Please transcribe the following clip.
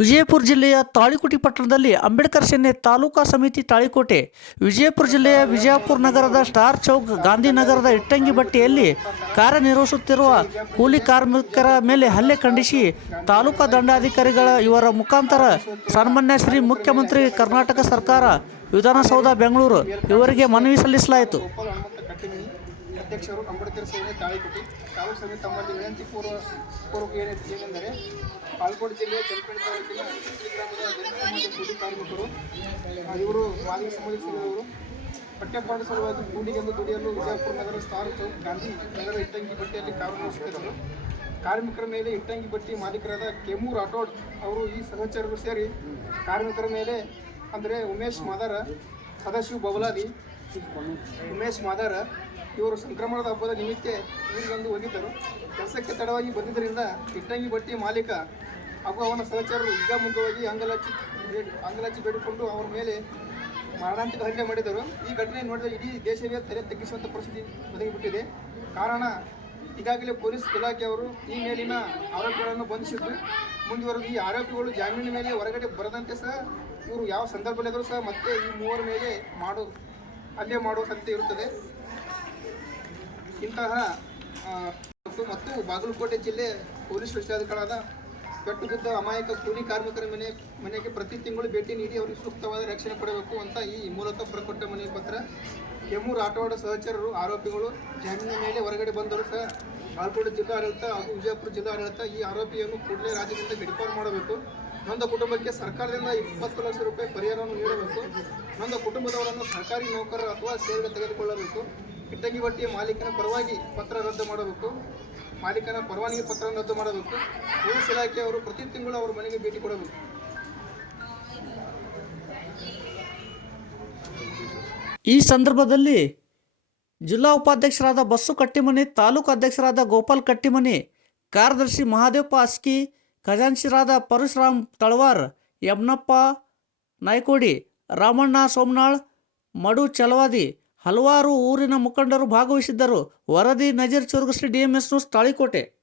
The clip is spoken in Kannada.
ವಿಜಯಪುರ ಜಿಲ್ಲೆಯ ತಾಳಿಕೋಟಿ ಪಟ್ಟಣದಲ್ಲಿ ಅಂಬೇಡ್ಕರ್ ಸೇನೆ ತಾಲೂಕಾ ಸಮಿತಿ ತಾಳಿಕೋಟೆ, ವಿಜಯಪುರ ಜಿಲ್ಲೆಯ ವಿಜಯಪುರ ನಗರದ ಸ್ಟಾರ್ ಚೌಕ್ ಗಾಂಧಿನಗರದ ಇಟ್ಟಂಗಿ ಬಟ್ಟೆಯಲ್ಲಿ ಕಾರ್ಯನಿರ್ವಹಿಸುತ್ತಿರುವ ಕೂಲಿ ಕಾರ್ಮಿಕರ ಮೇಲೆ ಹಲ್ಲೆ ಖಂಡಿಸಿ ತಾಲೂಕಾ ದಂಡಾಧಿಕಾರಿಗಳ ಇವರ ಮುಖಾಂತರ ಸನ್ಮಾನ್ಯ ಶ್ರೀ ಮುಖ್ಯಮಂತ್ರಿ ಕರ್ನಾಟಕ ಸರ್ಕಾರ ವಿಧಾನಸೌಧ, ಬೆಂಗಳೂರು ಇವರಿಗೆ ಮನವಿ ಸಲ್ಲಿಸಲಾಯಿತು. ಅಧ್ಯಕ್ಷರು ಅಂಬೇಡ್ಕರ್ ಸೇನೆ ತಾಳಿಕೋಟೆ ತಾಲೂಕು ಸಮಿತಿ ತಮ್ಮಲ್ಲಿ ವಿನಂತಿ ಪೂರ್ವ ಪೂರ್ವಕ ಏನೇ ಏನೆಂದರೆ ಪಾಲ್ಕೋಡ್ ಜಿಲ್ಲೆಯ ಚಂಪೇಡಿ ತಾಲೂಕಿನ ಗ್ರಾಮದ ಸಮಾಜ ಕೂಲಿ ಕಾರ್ಮಿಕರು, ಇವರು ಮಾದಿಗ ಸಮಾಜಕ್ಕೆ ಸೇರಿದವರು ಪಠ್ಯಪಾಠ ಸಲುವಾಗಿ ಕೂಲಿಗೆಂದು ದುಡಿಯಲು ವಿಜಯಪುರ ನಗರ ಸ್ಟಾರ್ ಗಾಂಧಿ ನಗರ ಇಟ್ಟಂಗಿ ಬಟ್ಟೆಯಲ್ಲಿ ಕಾರ್ಯನಿರ್ವಹಿಸುತ್ತಿದ್ದರು ಕಾರ್ಮಿಕರ ಮೇಲೆ ಇಟ್ಟಂಗಿ ಬಟ್ಟಿ ಮಾಲೀಕರಾದ ಕೆಮ್ಮು ರಾಠೋಡ್ ಅವರು ಈ ಸಹಚರರು ಸೇರಿ ಕಾರ್ಮಿಕರ ಮೇಲೆ, ಅಂದರೆ ಉಮೇಶ್ ಮಾದಾರ, ಸದಾಶಿವ್ ಬಬಲಾದಿ ಉಮೇಶ್ ಮಾದಾರ, ಇವರು ಸಂಕ್ರಮಣದ ಹಬ್ಬದ ನಿಮಿತ್ತ ಊರಿಗೊಂದು ಹೋಗಿದ್ದರು. ಕೆಲಸಕ್ಕೆ ತಡವಾಗಿ ಬಂದಿದ್ದರಿಂದ ಇಟ್ಟಂಗಿ ಬಟ್ಟಿ ಮಾಲೀಕ ಹಾಗೂ ಅವನ ಸಹಚರರು ಹಿಗ್ಗಾಮುಗ್ಗವಾಗಿ ಅಂಗಲಾಚಿ ಅಂಗಲಾಚಿ ಬೇಡಿಕೊಂಡು ಅವರ ಮೇಲೆ ಮಾರಣಾಂತಿಕ ಹಲ್ಲೆ ಮಾಡಿದರು. ಈ ಘಟನೆ ನೋಡಿದ ಇಡೀ ದೇಶವೇ ತಲೆ ತಗ್ಗಿಸುವಂಥ ಪರಿಸ್ಥಿತಿ ಒದಗಿಬಿಟ್ಟಿದೆ. ಕಾರಣ, ಈಗಾಗಲೇ ಪೊಲೀಸ್ ಇಲಾಖೆಯವರು ಈ ಮೇಲಿನ ಆರೋಪಿಗಳನ್ನು ಬಂಧಿಸಿದ್ದು. ಮುಂದುವರೆದು ಈ ಆರೋಪಿಗಳು ಜಾಮೀನು ಮೇಲೆ ಹೊರಗಡೆ ಬರದಂತೆ ಸಹ ಇವರು ಯಾವ ಸಂದರ್ಭದಲ್ಲಿದ್ದರೂ ಸಹ ಮತ್ತೆ ಈ ಮೂವರ ಮೇಲೆ ಮಾಡು ಹಲ್ಲೆ ಮಾಡುವ ಸಾಧ್ಯತೆ ಇರುತ್ತದೆ. ಇಂತಹ ಮತ್ತು ಬಾಗಲಕೋಟೆ ಜಿಲ್ಲೆ ಪೊಲೀಸ್ ವರಿಷ್ಠಾಧಿಕಾರಿಗಳಾದ ಪೆಟ್ಟು ಬಿದ್ದ ಅಮಾಯಕ ಕೂಲಿ ಕಾರ್ಮಿಕರ ಮನೆ, ಮನೆಗೆ ಪ್ರತಿ ತಿಂಗಳು ಭೇಟಿ ನೀಡಿ ಅವರಿಗೆ ಸೂಕ್ತವಾದ ರಕ್ಷಣೆ ಕೊಡಬೇಕು ಅಂತ ಈ ಮೂಲಕ ಹೊರಕೊಟ್ಟ ಮನವಿ ಪತ್ರ. ಕೆಮ್ಮೂರು ಆಟವಾಡ ಸಹಚರರು, ಆರೋಪಿಗಳು, ಜಾಮೀನಿನ ಮೇಲೆ ಹೊರಗಡೆ ಬಂದರೂ ಸಹ ಬಾಗಲಕೋಟೆ ಜಿಲ್ಲಾಡಳಿತ ಹಾಗೂ ವಿಜಯಪುರ ಜಿಲ್ಲಾಡಳಿತ ಈ ಆರೋಪಿಯನ್ನು ಕೂಡಲೇ ರಾಜ್ಯದಿಂದ ಗಡಿಪಾರು ಮಾಡಬೇಕು. ನೊಂದ ಕುಟುಂಬಕ್ಕೆ ಸರ್ಕಾರದಿಂದ ಇಪ್ಪತ್ತು ಲಕ್ಷ ರೂಪಾಯಿ ಪರಿಹಾರವನ್ನು ನೀಡಬೇಕು. ನೊಂದ ಕುಟುಂಬದವರನ್ನು ಸರ್ಕಾರಿ ನೌಕರರು ಅಥವಾ ಸೇವೆಗೆ ತೆಗೆದುಕೊಳ್ಳಬೇಕು. ಇಟ್ಟಂಗಿ ಬಟ್ಟಿಯ ಮಾಲೀಕನ ಪರವಾಗಿ ಪತ್ರ ರದ್ದು ಮಾಡಬೇಕು. ಮಾಲೀಕನ ಪರವಾನಗಿ ಪತ್ರವನ್ನು ರದ್ದು ಮಾಡಬೇಕು. ಪೊಲೀಸ್ ಇಲಾಖೆಯವರು ಪ್ರತಿ ತಿಂಗಳು ಅವರ ಮನೆಗೆ ಭೇಟಿ ಕೊಡಬೇಕು. ಈ ಸಂದರ್ಭದಲ್ಲಿ ಜಿಲ್ಲಾ ಉಪಾಧ್ಯಕ್ಷರಾದ ಬಸ್ಸು ಕಟ್ಟಿಮನಿ, ತಾಲೂಕು ಅಧ್ಯಕ್ಷರಾದ ಗೋಪಾಲ್ ಕಟ್ಟಿಮನಿ, ಕಾರ್ಯದರ್ಶಿ ಮಹಾದೇವ ಅಸ್ಕಿ ಖಜಾನ್ಸಿರಾದ ಪರಶುರಾಮ್ ತಳವಾರ್, ಯಮ್ನಪ್ಪ ನಾಯ್ಕೋಡಿ, ರಾಮಣ್ಣ ಸೋಮನಾಳ್, ಮಡು ಚಲವಾದಿ ಹಲವಾರು ಊರಿನ ಮುಖಂಡರು ಭಾಗವಹಿಸಿದ್ದರು. ವರದಿ Nazeer ಚುರುಗಶ್ರೀ D M S news Talikote.